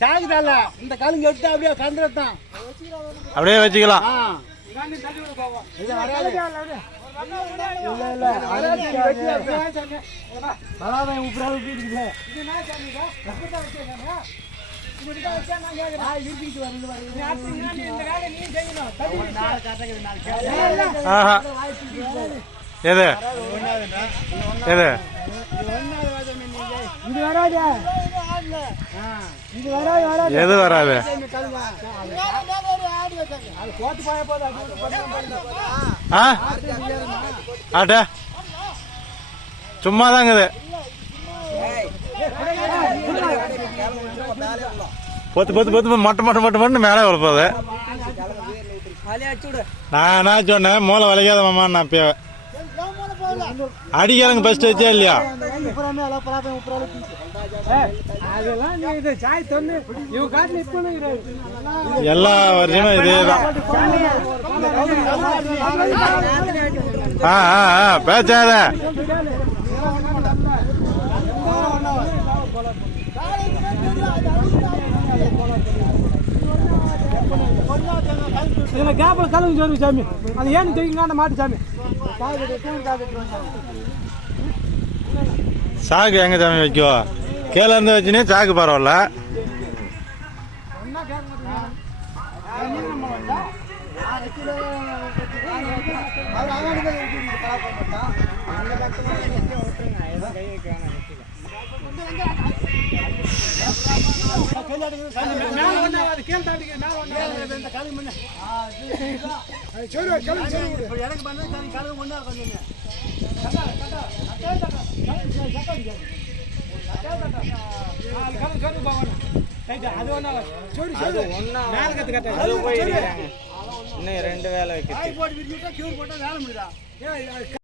சாகுதால இந்த காலுங்க எடுத்து அப்படியே கந்துறதான் அப்படியே வச்சுக்கலாம். எது எது எது வராது? ஆட்ட சும்மா தாங்குது. பொத்து பொத்து பொத்து மட்டு மேலே வளர்ப்பது. நான் என்ன சொன்னேன், மூளை வளைக்காத மாமா. நான் இப்ப அடிக்கிறங்க ஃபர்ஸ்ட் வச்சா இல்லையா? எல்லா வருஷமும் இதேதான். பேச்சாத இதில் கேப்பில் கலந்து சொல்லு சாமி. அது ஏன்னு தெரியுங்க மாட்டு சாமி. சாக்கு எங்க சாமி வைக்குவோம்? கீழே இருந்து வச்சுனே சாக்கு பரவாயில்ல. இன்னும் 2 வேலை வைக்க